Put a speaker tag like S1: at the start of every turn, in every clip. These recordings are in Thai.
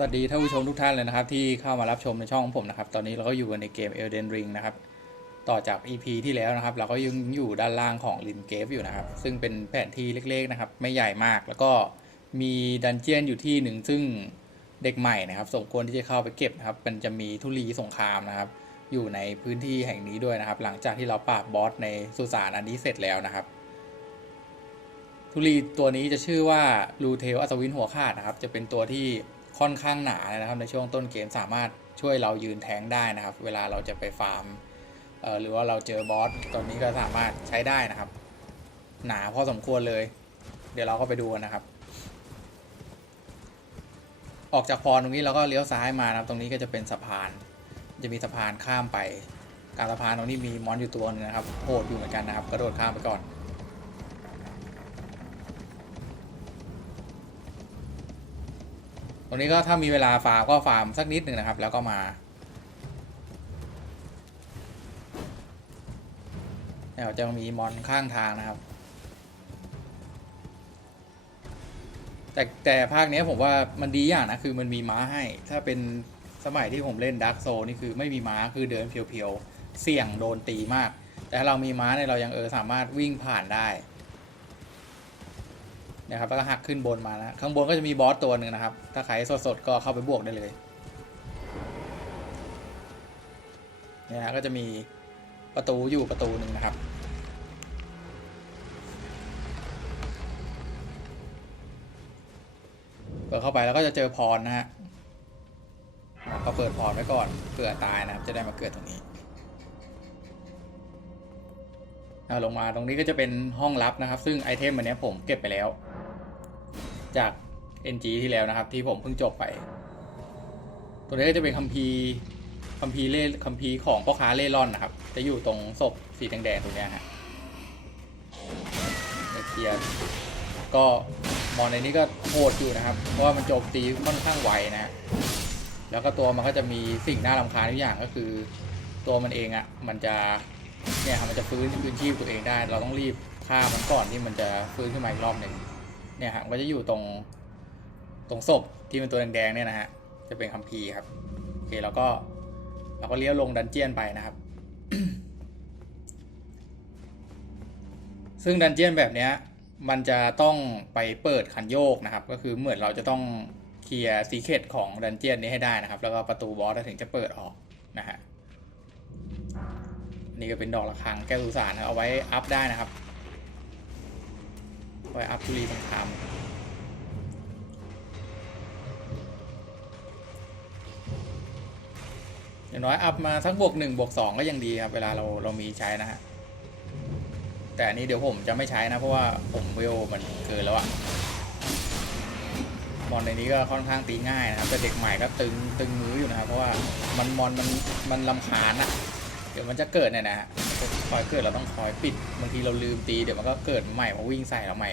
S1: สวัสดีท่านผู้ชมทุกท่านเลยนะครับ ที่เข้ามารับชมในช่องของผมนะครับ ตอนนี้เราก็อยู่กันในเกม Elden Ring นะครับ ต่อจาก EP ที่แล้วนะครับ เราก็ยังอยู่ด้านล่างของลินเกฟอยู่นะครับ ซึ่งเป็นแผนที่เล็กๆนะครับ ไม่ใหญ่มาก แล้วก็มีดันเจียนอยู่ที่หนึ่งซึ่งเด็กใหม่นะครับ สมควรที่จะเข้าไปเก็บนะครับ มันจะมีทุลีสงครามนะครับ อยู่ในพื้นที่แห่งนี้ด้วยนะครับ หลังจากที่เราปราบบอสในสุสานอันนี้เสร็จแล้วนะครับทุลีตัวนี้จะชื่อว่าลูเทลอัศวินหัวขาดนะครับ จะเป็นตัวที่ ค่อนข้างหนาเลยนะครับในช่วงต้นเกมสามารถช่วยเรายืนแทงได้นะครับ เวลาเราจะไปฟาร์มหรือว่าเราเจอบอสตัวนี้ก็สามารถใช้ได้นะครับ หนาพอสมควรเลย เดี๋ยวเราก็ไปดูกันนะครับ ออกจากพรตรงนี้เราก็เลี้ยวซ้ายมานะครับ ตรงนี้ก็จะเป็นสะพาน จะมีสะพานข้ามไป การสะพานตรงนี้มีมอนอยู่ตัวหนึงนะครับโหดอยู่เหมือนกันนะครับกระโดดข้ามไปก่อน ตรงนี้ก็ถ้ามีเวลาฟาร์มก็ฟาร์มสักนิดหนึ่งนะครับ แล้วก็มาเดี๋ยวจะมีมอนข้างทางนะครับ แต่แต่ภาคนี้ผมว่ามันดีอย่างนะคือมันมีม้าให้ ถ้าเป็นสมัยที่ผมเล่นดักโซนี่คือไม่มีม้าคือเดินเพียวๆเสี่ยงโดนตีมาก แต่ถ้าเรามีม้าเนี่ยเรายังเออสามารถวิ่งผ่านได้ นะครับแล้วก็หักขึ้นบนมานะข้างบนก็จะมีบอสตัวหนึ่งนะครับ ถ้าใครสดๆก็เข้าไปบวกได้เลยเนี่ยนะก็จะมีประตูอยู่ประตูหนึ่งนะครับ เปิดเข้าไปแล้วก็จะเจอพรนะฮะก็เปิดพรไว้ก่อนเผื่อตายนะครับ จะได้มาเกิดตรงนี้ลงมาตรงนี้ก็จะเป็นห้องลับนะครับ ซึ่งไอเทมอันนี้ผมเก็บไปแล้ว จาก NG ที่แล้วนะครับ ที่ผมเพิ่งจบไป ตัวนี้ก็จะเป็นคัมภีร์คัมภีร์เล่คัมภีร์ของพ่อค้าเล่ร่อนนะครับ จะอยู่ตรงศพสีแดงๆตรงนี้ฮะเดี๋ยวเคลียร์ก็มอนในนี้ก็โหดอยู่นะครับ เพราะว่ามันโจมตีค่อนข้างไวนะฮะแล้วก็ตัวมันก็จะมีสิ่งน่ารำคาญทุกอย่างก็คือ ตัวมันเองอะ่ะมันจะเนี่ยครับมันจะฟื้นคืนชีพตัวเองได้ เราต้องรีบฆ่ามันก่อนที่มันจะฟื้นขึ้นมาอีกรอบหนึ่ง เนี่ยฮะก็จะอยู่ตรงตรงศพที่เป็นตัวแดงๆเนี่ยนะฮะจะเป็นคัมภีร์ครับโอเคเราก็เราก็เลี้ยวลงดันเจียนไปนะครับ ซึ่งดันเจียนแบบเนี้ยมันจะต้องไปเปิดคันโยกนะครับ ก็คือเหมือนเราจะต้องเคลียร์ซีเคตของดันเจียนนี้ให้ได้นะครับ แล้วก็ประตูบอสถึงจะเปิดออกนะฮะนี่ก็เป็นดอกระฆังแก้วสุสานนะเอาไว้อัพได้นะครับ ไว้อัพทุลีสงครามอย่างน้อยอัพมาสักบวกหนึ่งบวกสองก็ยังดีครับ เวลาเราเรามีใช้นะฮะ แต่อันนี้เดี๋ยวผมจะไม่ใช้นะ เพราะว่าผมเวลมันเกินแล้วอะมอนในนี้ก็ค่อนข้างตีง่ายนะครับแต่เด็กใหม่ก็ตึงตึงมืออยู่นะครับเพราะว่ามันมอนมันมันลำคาญอะเดี๋ยวมันจะเกิดเนี่ยนะฮะ คอยเกิดเราต้องคอยปิดบางทีเราลืมตีเดี๋ยวมันก็เกิดใหม่มาวิ่งใส่เราใหม่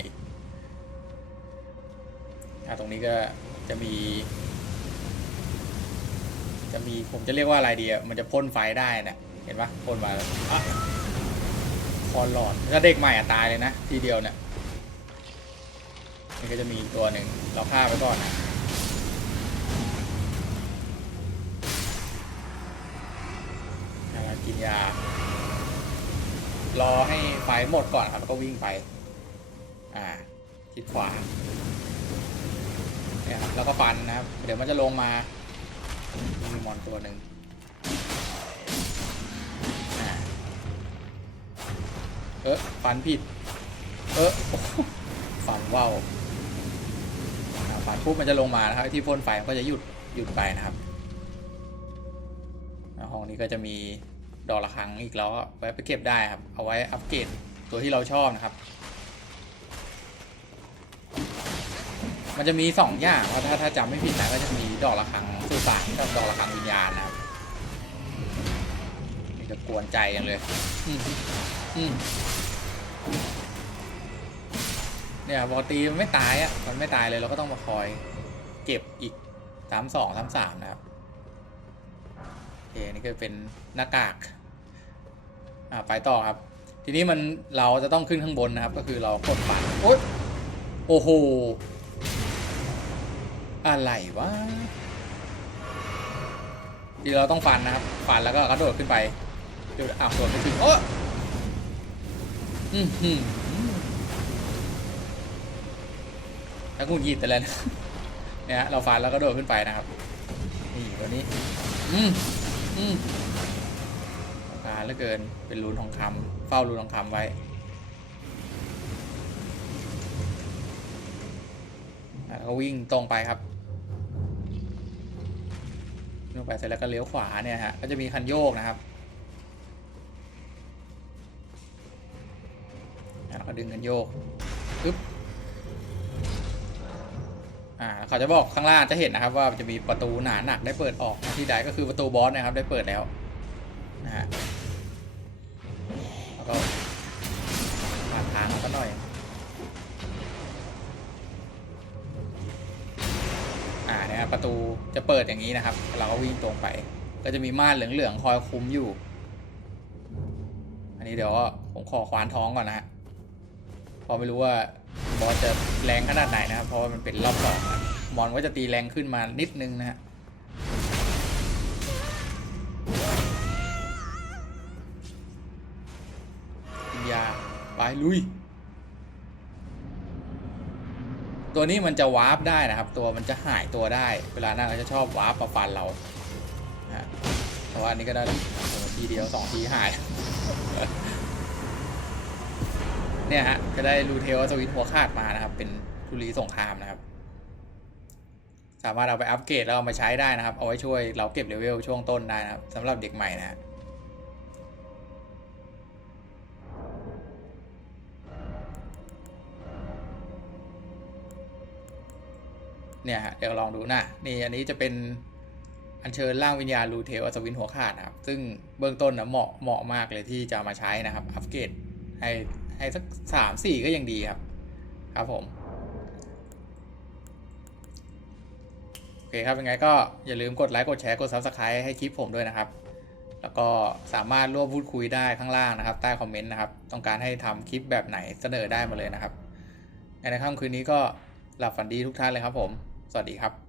S1: อะตรงนี้ก็จะมี จะมีผมจะเรียกว่าอะไรดีอะมันจะพ่นไฟได้เนี่ยเห็นปะพ่นมาอะคอนหลอดถ้าเด็กใหม่อะตายเลยนะทีเดียวเนี่ยนี่ก็จะมีตัวหนึ่งเราฆ่าไปก่อนนะอะกินยา รอให้ไฟหมดก่อนครับแล้วก็วิ่งไป อ่าทิศขวาเนี่ยครับแล้วก็ฟันนะครับ เดี๋ยวมันจะลงมามีมอนตัวหนึ่งอ่าเออฟันผิด เออโอ้โหฟันว่าวฟันปุ๊บมันจะลงมานะครับที่พ่นไฟมันก็จะหยุดหยุดไปนะครับห้องนี้ก็จะมี ดอกระฆังอีกแล้วก็ไว้ไปเก็บได้ครับ เอาไว้อัปเกรดตัวที่เราชอบนะครับ มันจะมีสองอย่างเพราถ้าถ้าจำไม่ผิดนะก็จะมีดอกระฆังสุสานกับดอกระฆังวิญญาณนะครับนี่จะกวนใจกันเลยอืมอืมเนี่ยปกติมันไม่ตายอะ มันไม่ตายเลยเราก็ต้องมาคอย เก็บอีกสามสองสามสามนะครับ เคนี่ก็เป็นหน้ากากอ่าไปต่อครับ ทีนี้มันเราจะต้องขึ้นข้างบนนะครับ ก็คือเรากดปั่นโอ๊ยโอ้โหอะไรวะทีเราต้องฟันนะครับฟันแล้วก็กระโดดขึ้นไปเดี๋ยวอ้าวโดดไม่ถึงโอ้อือหือแล้วกูหยิบแต่แล้วเนี่ยฮะเราฟันแล้วก็โดดขึ้นไปนะครับนี่ตัวนี้ อืม อืมพาเหลือเกิน เป็นรูนทองคำเฝ้ารูนทองคำไว้แล้วก็วิ่งตรงไปครับลงไปเสร็จแล้วก็เลี้ยวขวาเนี่ยฮะ ก็จะมีคันโยกนะครับแล้วก็ดึงคันโยกปึ๊บ เขาจะบอกข้างล่างจะเห็นนะครับ ว่าจะมีประตูหนาหนักได้เปิดออกที่ใดก็คือประตูบอสนะครับ ได้เปิดแล้วนะฮะแล้วก็ผ่านทางก็หน่อยอ่าเนี่ยประตูจะเปิดอย่างนี้นะครับ เราก็วิ่งตรงไป ก็จะมีม่านเหลืองๆคอยคุมอยู่ อันนี้เดี๋ยวผมขอควานท้องก่อนนะฮะเพอไม่รู้ว่าบอสจะแรงขนาดไหนนะครับ เพราะว่ามันเป็นรอบสองนะ มอนก็จะตีแรงขึ้นมานิดนึงนะฮะยาไปลุย ตัวนี้มันจะวาร์ปได้นะครับ ตัวมันจะหายตัวได้ เวลานั่นก็จะชอบวาร์ปมาฟันเรานะฮะแต่ว่าอันนี้ก็ได้ทีเดียวสองทีหายเนี่ยฮะจะได้รูเทลสวิตหัวขาดมานะครับ เป็นทุลีสงครามนะครับ สามารถเอาไปอัปเกรดแล้วเอามาใช้ได้นะครับ เอาไว้ช่วยเราเก็บเลเวลช่วงต้นได้นะครับสำหรับเด็กใหม่นะฮะเนี่ยฮะเดี๋ยวลองดูนะนี่อันนี้จะเป็นอัญเชิญร่างวิญญาณรูเทลอัศวินหัวขาดนะครับ ซึ่งเบื้องต้นนะเหมาะเหมาะมากเลยที่จะมาใช้นะครับ อัปเกรดให้ให้สักสามสี่ก็ยังดีครับ ครับผม คครับ ยังไงก็อย่าลืมกดไลค์ กดแชร์ กด Subscribe ให้คลิปผมด้วยนะครับ แล้วก็สามารถร่วมพูดคุยได้ข้างล่างนะครับ ใต้คอมเมนต์นะครับ ต้องการให้ทำคลิปแบบไหนเสนอได้มาเลยนะครับในค่ำคืนนี้ก็หลับฝันดีทุกท่านเลยครับผม สวัสดีครับ